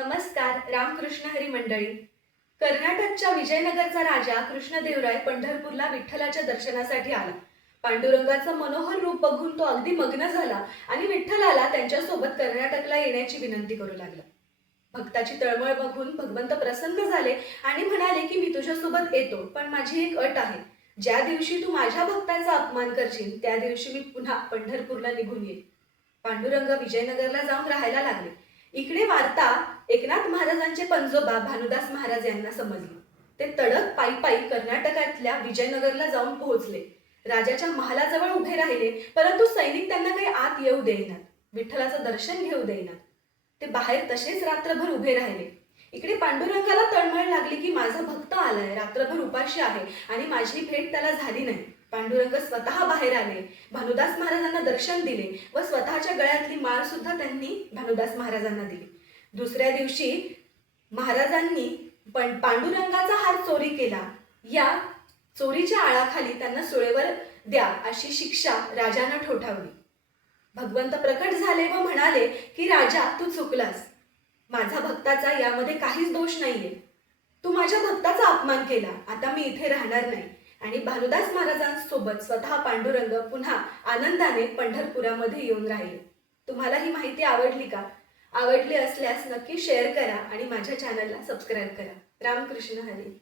नमस्कार. रामकृष्ण हरी मंडळी. कर्नाटकच्या विजयनगरचा राजा कृष्णदेवराय पंढरपूरला विठ्ठलाच्या दर्शनासाठी आला. पांडुरंगाचं मनोहर रूप बघून तो अगदी मग्न झाला आणि विठ्ठलाला त्यांच्यासोबत कर्नाटकला येण्याची विनंती करू लागला. भक्ताची तळमळ बघून भगवंत प्रसन्न झाले आणि म्हणाले की मी तुझ्यासोबत येतो, पण माझी एक अट आहे. ज्या दिवशी तू माझ्या भक्ताचा अपमान करशील त्या दिवशी मी पुन्हा पंढरपूरला निघून येईल. पांडुरंग विजयनगरला जाऊन राहायला लागले. इकडे वार्ता एकनाथ महाराजांचे पंजोबा भानुदास महाराज यांना समजली. ते तडक पायी पायी कर्नाटकातल्या विजयनगरला जाऊन पोहोचले. राजाच्या महालाजवळ उभे राहिले, परंतु सैनिक त्यांना काही आत येऊ देईनात, विठ्ठलाचं दर्शन घेऊ देईनात. ते बाहेर तसेच रात्रभर उभे राहिले. इकडे पांडुरंगाला तळमळ लागली की माझा भक्त आलाय, रात्रभर उपाशी आहे आणि माझी भेट त्याला झाली नाही. पांडुरंग स्वतः बाहेर आले, भानुदास महाराजांना दर्शन दिले व स्वतःच्या गळ्यातली माळ सुद्धा त्यांनी भानुदास महाराजांना दिली. दुसऱ्या दिवशी महाराजांनी पांडुरंगाचा हार चोरी केला, या चोरीच्या आळाखाली त्यांना सुळेवर द्या अशी शिक्षा राजानं ठोठावली. भगवंत प्रकट झाले व म्हणाले की राजा, तू चुकलास. माझा भक्ताचा यामध्ये काहीच दोष नाहीये. तू माझ्या भक्ताचा अपमान केला, आता मी इथे राहणार नाही. आणि भानुदास महाराजांसोबत स्वतः पांडुरंग पुन्हा आनंदाने पंढरपुरामध्ये येऊन राहिले. तुम्हाला ही माहिती आवडली का? आवडली असल्यास नक्की शेअर करा आणि माझ्या चॅनलला सबस्क्राईब करा. रामकृष्ण हरी.